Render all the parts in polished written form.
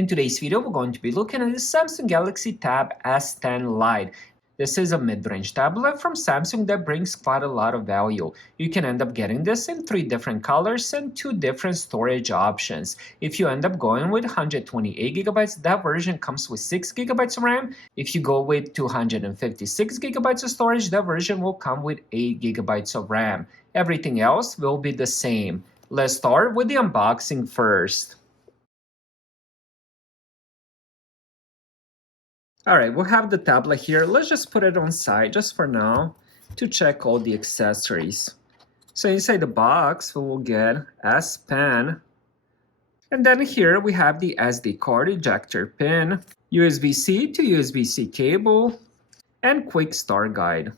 In today's video, we're going to be looking at the Samsung Galaxy Tab S10 Lite. This is a mid-range tablet from Samsung that brings quite a lot of value. You can end up getting this in 3 different colors and 2 different storage options. If you end up going with 128GB, that version comes with 6GB of RAM. If you go with 256GB of storage, that version will come with 8GB of RAM. Everything else will be the same. Let's start with the unboxing first. Alright, we'll have the tablet here. Let's just put it on side just for now to check all the accessories. So inside the box, we will get S Pen. And then here we have the SD card ejector pin, USB-C to USB-C cable, and quick start guide.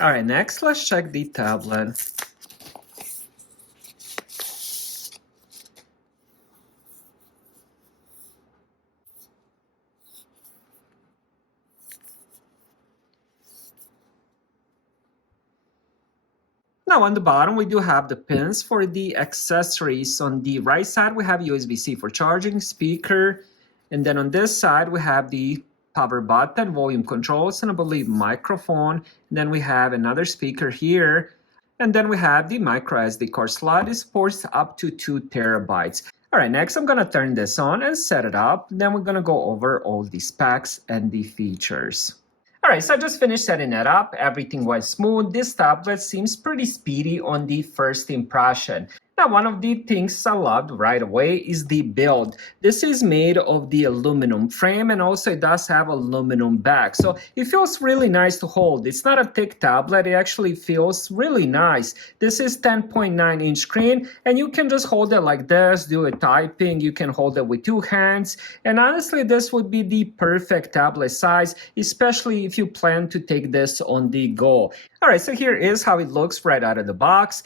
Alright, next let's check the tablet. Now on the bottom we do have the pins for the accessories. On the right side we have USB-C for charging, speaker, and then on this side we have the power button, volume controls, and I believe microphone. And then we have another speaker here, and then we have the micro SD card slot. It supports up to 2 terabytes. Alright, next I'm gonna turn this on and set it up. Then we're gonna go over all the specs and the features. Alright, so I just finished setting it up. Everything went smooth. This tablet seems pretty speedy on the first impression. Now, one of the things I loved right away is the build. This is made of the aluminum frame, and also it does have aluminum back. So it feels really nice to hold. It's not a thick tablet. It actually feels really nice. This is 10.9-inch screen, and you can just hold it like this, do it typing. You can hold it with 2 hands. And honestly, this would be the perfect tablet size, especially if you plan to take this on the go. Alright, so here is how it looks right out of the box.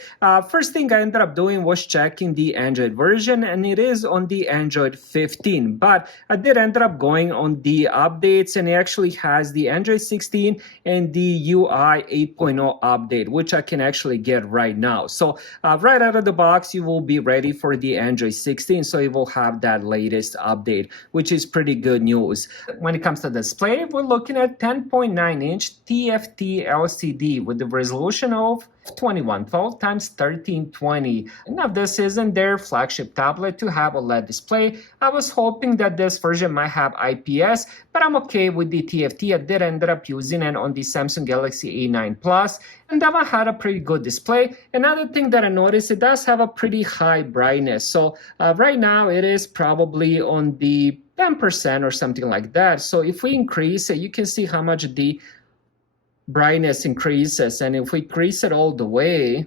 First thing I ended up doing was checking the Android version, and it is on the Android 15. But I did end up going on the updates, and it actually has the Android 16 and the UI 8.0 update, which I can actually get right now. So right out of the box, you will be ready for the Android 16, so it will have that latest update, which is pretty good news. When it comes to display, we're looking at 10.9-inch TFT LCD with the resolution of 2112 x 1320. Now, this isn't their flagship tablet to have a LED display. I was hoping that this version might have IPS, but I'm okay with the TFT. I did end up using it on the Samsung Galaxy A9 Plus, and that one had a pretty good display. Another thing that I noticed, it does have a pretty high brightness. So right now it is probably on the 10% or something like that. So if we increase it, you can see how much the brightness increases, and if we increase it all the way,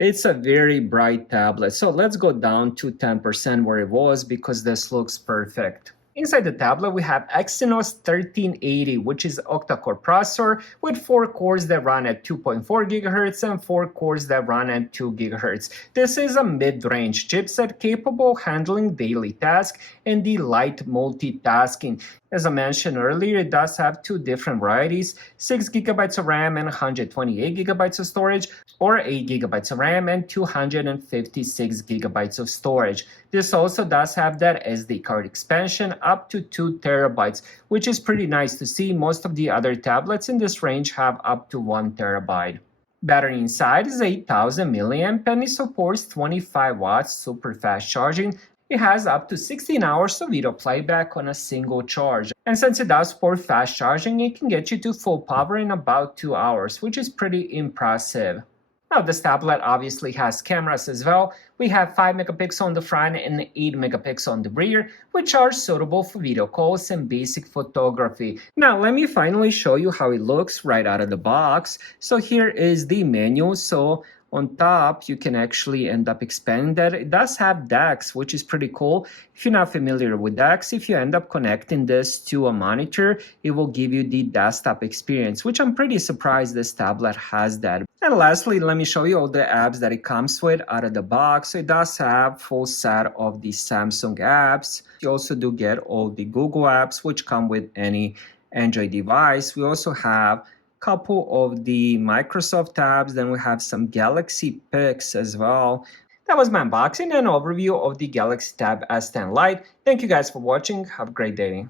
it's a very bright tablet. So let's go down to 10% where it was, because this looks perfect. Inside the tablet, we have Exynos 1380, which is octa-core processor with 4 cores that run at 2.4 GHz and 4 cores that run at 2 GHz. This is a mid-range chipset capable of handling daily tasks and the light multitasking. As I mentioned earlier, it does have 2 different varieties, 6GB of RAM and 128GB of storage, or 8GB of RAM and 256GB of storage. This also does have that SD card expansion up to 2 terabytes, which is pretty nice to see. Most of the other tablets in this range have up to 1 terabyte. Battery inside is 8000 mAh and it supports 25 watts super fast charging. It has up to 16 hours of video playback on a single charge. And since it does support fast charging, it can get you to full power in about 2 hours, which is pretty impressive. Now, this tablet obviously has cameras as well. We have 5 megapixels on the front and 8 megapixels on the rear, which are suitable for video calls and basic photography. Now, let me finally show you how it looks right out of the box. So here is the menu. So on top, you can actually end up expanding that. It does have DeX, which is pretty cool. If you're not familiar with DeX, if you end up connecting this to a monitor, it will give you the desktop experience, which I'm pretty surprised this tablet has that. And lastly, let me show you all the apps that it comes with out of the box. So it does have full set of the Samsung apps. You also do get all the Google apps, which come with any Android device. We also have couple of the Microsoft tabs, then we have some Galaxy Picks as well. That was my unboxing and overview of the Galaxy Tab S10 Lite. Thank you guys for watching. Have a great day.